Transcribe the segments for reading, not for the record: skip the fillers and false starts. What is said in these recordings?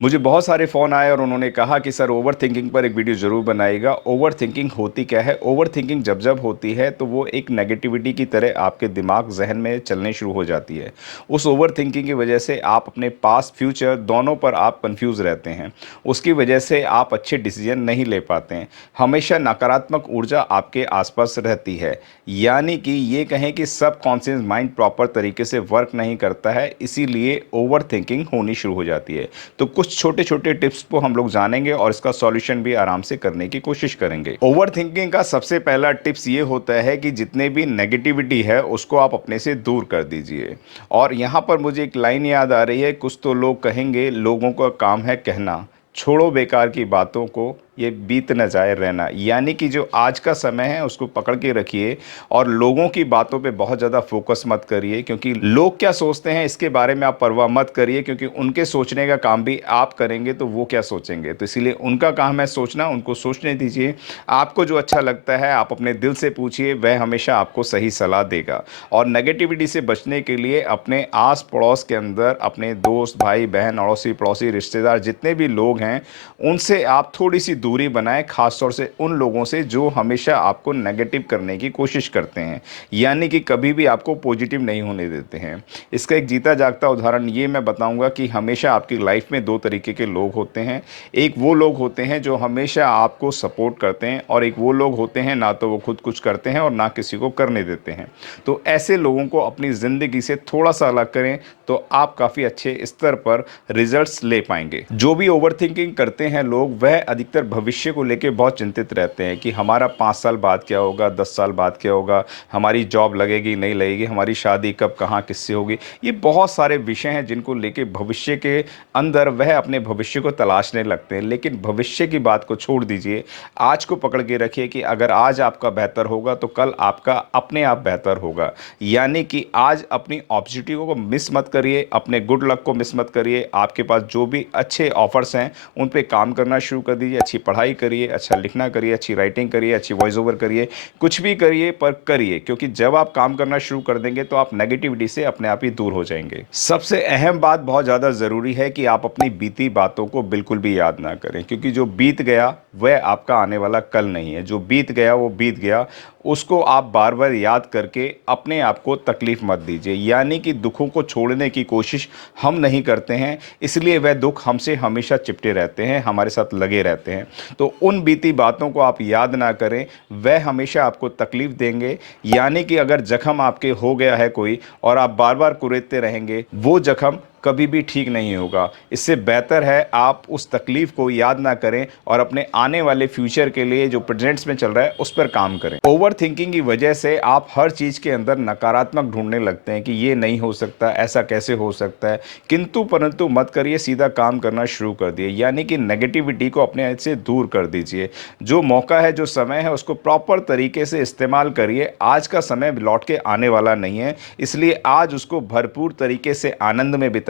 मुझे बहुत सारे फ़ोन आए और उन्होंने कहा कि सर ओवरथिंकिंग पर एक वीडियो ज़रूर बनाइएगा। ओवरथिंकिंग होती क्या है? ओवरथिंकिंग जब-जब होती है तो वो एक नेगेटिविटी की तरह आपके दिमाग, ज़हन में चलने शुरू हो जाती है। उस ओवरथिंकिंग की वजह से आप अपने पास्ट, फ्यूचर दोनों पर आप कन्फ्यूज़ रहते हैं। उसकी वजह से आप अच्छे डिसीज़न नहीं ले पाते हैं। हमेशा नकारात्मक ऊर्जा आपके आस-पास रहती है। यानी कि ये कहें कि सबकॉन्शियस माइंड प्रॉपर तरीके से वर्क नहीं करता है, इसीलिए ओवरथिंकिंग होनी शुरू हो जाती है। तो कुछ छोटे छोटे टिप्स को हम लोग जानेंगे और इसका सॉल्यूशन भी आराम से करने की कोशिश करेंगे। ओवर थिंकिंग का सबसे पहला टिप्स ये होता है कि जितने भी नेगेटिविटी है उसको आप अपने से दूर कर दीजिए। और यहाँ पर मुझे एक लाइन याद आ रही है, कुछ तो लोग कहेंगे लोगों का काम है कहना, छोड़ो बेकार की बातों को, ये बीत न जाए रहना। यानी कि जो आज का समय है उसको पकड़ के रखिए और लोगों की बातों पे बहुत ज़्यादा फोकस मत करिए, क्योंकि लोग क्या सोचते हैं इसके बारे में आप परवाह मत करिए, क्योंकि उनके सोचने का काम भी आप करेंगे तो वो क्या सोचेंगे। तो इसीलिए उनका काम है सोचना, उनको सोचने दीजिए। आपको जो अच्छा लगता है आप अपने दिल से पूछिए, वह हमेशा आपको सही सलाह देगा। और नेगेटिविटी से बचने के लिए अपने आस पड़ोस के अंदर अपने दोस्त, भाई बहन, अड़ोसी पड़ोसी, रिश्तेदार जितने भी लोग हैं उनसे आप थोड़ी सी दूरी बनाएं, खास तौर से उन लोगों से जो हमेशा आपको नेगेटिव करने की कोशिश करते हैं, यानी कि कभी भी आपको पॉजिटिव नहीं होने देते हैं। इसका एक जीता जागता उदाहरण ये मैं बताऊंगा कि हमेशा आपकी लाइफ में दो तरीके के लोग होते हैं। एक वो लोग होते हैं जो हमेशा आपको सपोर्ट करते हैं, और एक वो लोग होते हैं ना तो वो खुद कुछ करते हैं और ना किसी को करने देते हैं। तो ऐसे लोगों को अपनी ज़िंदगी से थोड़ा सा अलग करें तो आप काफ़ी अच्छे स्तर पर रिजल्ट्स ले पाएंगे। जो भी ओवरथिंकिंग करते हैं लोग, वह अधिकतर भविष्य को लेकर बहुत चिंतित रहते हैं कि हमारा 5 साल बाद क्या होगा, 10 साल बाद क्या होगा, हमारी जॉब लगेगी नहीं लगेगी, हमारी शादी कब कहाँ किससे होगी। ये बहुत सारे विषय हैं जिनको लेके भविष्य के अंदर वह अपने भविष्य को तलाशने लगते हैं। लेकिन भविष्य की बात को छोड़ दीजिए, आज को पकड़ के रखिए कि अगर आज आपका बेहतर होगा तो कल आपका अपने आप बेहतर होगा। यानी कि आज अपनी अपॉर्चुनिटी को मिस मत करिए, अपने गुड लक को मिस मत करिए। आपके पास जो भी अच्छे ऑफर्स हैं उन पे काम करना शुरू कर दीजिए। अच्छी पढ़ाई करिए, अच्छा लिखना करिए, अच्छी राइटिंग करिए, अच्छी वॉइस ओवर करिए, कुछ भी करिए पर करिए, क्योंकि जब आप काम करना शुरू कर देंगे तो आप नेगेटिविटी से अपने आप ही दूर हो जाएंगे। सबसे अहम बात, बहुत ज़्यादा ज़रूरी है कि आप अपनी बीती बातों को बिल्कुल भी याद ना करें, क्योंकि जो बीत गया वह आपका आने वाला कल नहीं है। जो बीत गया वो बीत गया, उसको आप बार बार याद करके अपने आप को तकलीफ मत दीजिए। यानी कि दुखों को छोड़ने की कोशिश हम नहीं करते हैं, इसलिए वह दुख हमसे हमेशा चिपटे रहते हैं, हमारे साथ लगे रहते हैं। तो उन बीती बातों को आप याद ना करें, वह हमेशा आपको तकलीफ देंगे। यानी कि अगर जख्म आपके हो गया है कोई और आप बार बार कुरेदते रहेंगे, वो जख्म कभी भी ठीक नहीं होगा। इससे बेहतर है आप उस तकलीफ को याद ना करें और अपने आने वाले फ्यूचर के लिए जो प्रेजेंट्स में चल रहा है उस पर काम करें। ओवर थिंकिंग की वजह से आप हर चीज़ के अंदर नकारात्मक ढूंढने लगते हैं कि ये नहीं हो सकता, ऐसा कैसे हो सकता है। किंतु परंतु मत करिए, सीधा काम करना शुरू कर दिए। यानी कि नेगेटिविटी को अपने से दूर कर दीजिए। जो मौका है, जो समय है, उसको प्रॉपर तरीके से इस्तेमाल करिए। आज का समय लौट के आने वाला नहीं है, इसलिए आज उसको भरपूर तरीके से आनंद में बिताइए,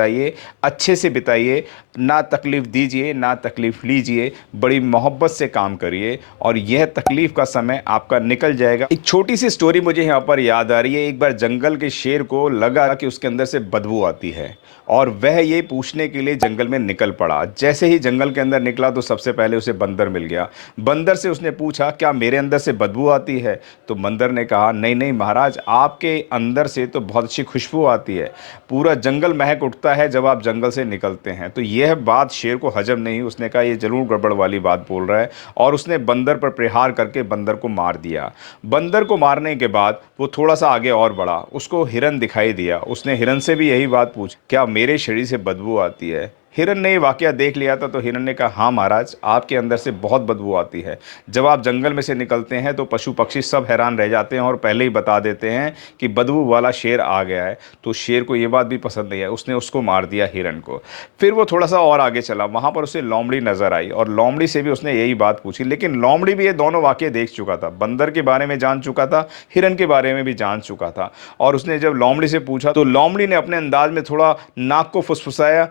अच्छे से बिताइए। ना तकलीफ दीजिए ना तकलीफ लीजिए, बड़ी मोहब्बत से काम करिए और यह तकलीफ का समय आपका निकल जाएगा। एक छोटी सी स्टोरी मुझे यहाँ पर याद आ रही है। एक बार जंगल के शेर को लगा कि उसके अंदर से बदबू आती है और वह ये पूछने के लिए जंगल में निकल पड़ा। जैसे ही जंगल के अंदर निकला तो सबसे पहले उसे बंदर मिल गया। बंदर से उसने पूछा, क्या मेरे अंदर से बदबू आती है? तो बंदर ने कहा, नहीं नहीं महाराज, आपके अंदर से तो बहुत अच्छी खुशबू आती है, पूरा जंगल महक उठता है जब आप जंगल से निकलते हैं। तो यह बात शेर को हजम नहीं, उसने कहा ये जरूर गड़बड़ वाली बात बोल रहा है, और उसने बंदर पर प्रहार करके बंदर को मार दिया। बंदर को मारने के बाद वो थोड़ा सा आगे और बढ़ा, उसको हिरन दिखाई दिया। उसने हिरन से भी यही बात पूछी, क्या मेरे शरीर से बदबू आती है? हिरन ने ये वाकया देख लिया था, तो हिरन ने कहा, हाँ महाराज, आपके अंदर से बहुत बदबू आती है। जब आप जंगल में से निकलते हैं तो पशु पक्षी सब हैरान रह जाते हैं और पहले ही बता देते हैं कि बदबू वाला शेर आ गया है। तो शेर को ये बात भी पसंद नहीं है, उसने उसको मार दिया, हिरन को। फिर वो थोड़ा सा और आगे चला, वहां पर उसे लोमड़ी नजर आई और लोमड़ी से भी उसने यही बात पूछी। लेकिन लोमड़ी भी ये दोनों वाकये देख चुका था, बंदर के बारे में जान चुका था, हिरन के बारे में भी जान चुका था। और उसने जब लोमड़ी से पूछा तो लोमड़ी ने अपने अंदाज में थोड़ा नाक को फुसफुसाया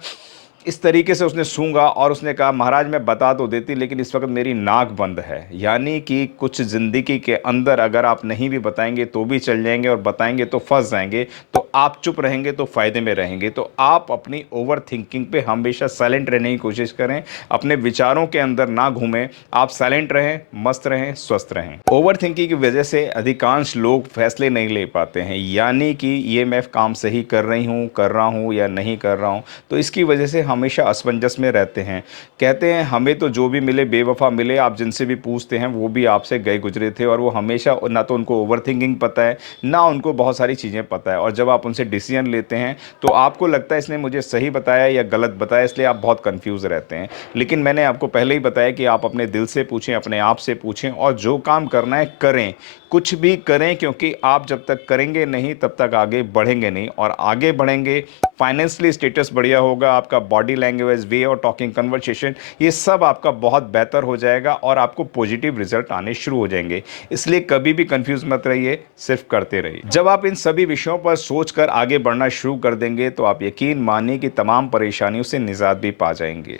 इस तरीके से उसने सूंघा और उसने कहा, महाराज मैं बता तो देती लेकिन इस वक्त मेरी नाक बंद है। यानी कि कुछ ज़िंदगी के अंदर अगर आप नहीं भी बताएंगे तो भी चल जाएंगे और बताएंगे तो फंस जाएंगे। तो आप चुप रहेंगे तो फ़ायदे में रहेंगे। तो आप अपनी ओवर थिंकिंग पे हमेशा साइलेंट रहने की कोशिश करें, अपने विचारों के अंदर ना घूमें। आप साइलेंट रहें, मस्त रहें, स्वस्थ रहें। ओवर थिंकिंग की वजह से अधिकांश लोग फैसले नहीं ले पाते हैं, यानी कि ये मैं काम सही कर रही हूँ, कर रहा हूँ या नहीं कर रहा हूँ। तो इसकी वजह से हमेशा असमंजस में रहते हैं। कहते हैं हमें तो जो भी मिले बेवफा मिले। आप जिनसे भी पूछते हैं वो भी आपसे गए गुजरे थे और वो हमेशा ना तो उनको ओवर थिंकिंग पता है, ना उनको बहुत सारी चीज़ें पता है। और जब आप उनसे डिसीजन लेते हैं तो आपको लगता है इसने मुझे सही बताया या गलत बताया, इसलिए आप बहुत कंफ्यूज रहते हैं। लेकिन मैंने आपको पहले ही बताया कि आप अपने दिल से पूछें, अपने आप से पूछें और जो काम करना है करें। कुछ भी करें, क्योंकि आप जब तक करेंगे नहीं तब तक आगे बढ़ेंगे नहीं। और आगे बढ़ेंगे, फाइनेंशियली स्टेटस बढ़िया होगा, आपका body language, way of talking, conversation, ये सब आपका बहुत बेहतर हो जाएगा और आपको पॉजिटिव रिजल्ट आने शुरू हो जाएंगे। इसलिए कभी भी कंफ्यूज मत रहिए, सिर्फ करते रहिए। जब आप इन सभी विषयों पर सोचकर आगे बढ़ना शुरू कर देंगे तो आप यकीन मानिए कि तमाम परेशानियों से निजात भी पा जाएंगे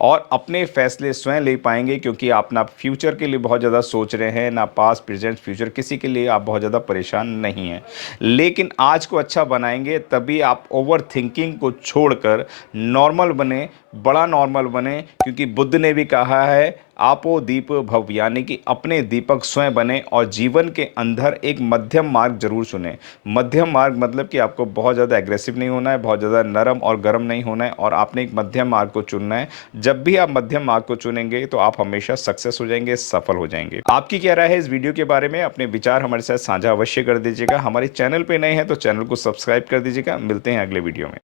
और अपने फैसले स्वयं ले पाएंगे। क्योंकि आप ना फ्यूचर के लिए बहुत ज़्यादा सोच रहे हैं, ना पास्ट प्रेजेंट फ्यूचर, किसी के लिए आप बहुत ज़्यादा परेशान नहीं हैं। लेकिन आज को अच्छा बनाएंगे तभी आप ओवर थिंकिंग को छोड़कर नॉर्मल बने, बड़ा नॉर्मल बने। क्योंकि बुद्ध ने भी कहा है आपो दीप भव, यानी कि अपने दीपक स्वयं बने और जीवन के अंदर एक मध्यम मार्ग जरूर चुने। मध्यम मार्ग मतलब कि आपको बहुत ज़्यादा एग्रेसिव नहीं होना है, बहुत ज़्यादा नरम और गर्म नहीं होना है, और आपने एक मध्यम मार्ग को चुनना है। जब भी आप मध्यम मार्ग को चुनेंगे तो आप हमेशा सक्सेस हो जाएंगे, सफल हो जाएंगे। आपकी क्या राय है इस वीडियो के बारे में? अपने विचार हमारे साथ साझा अवश्य कर दीजिएगा। हमारे चैनल पे नए हैं तो चैनल को सब्सक्राइब कर दीजिएगा। मिलते हैं अगले वीडियो में।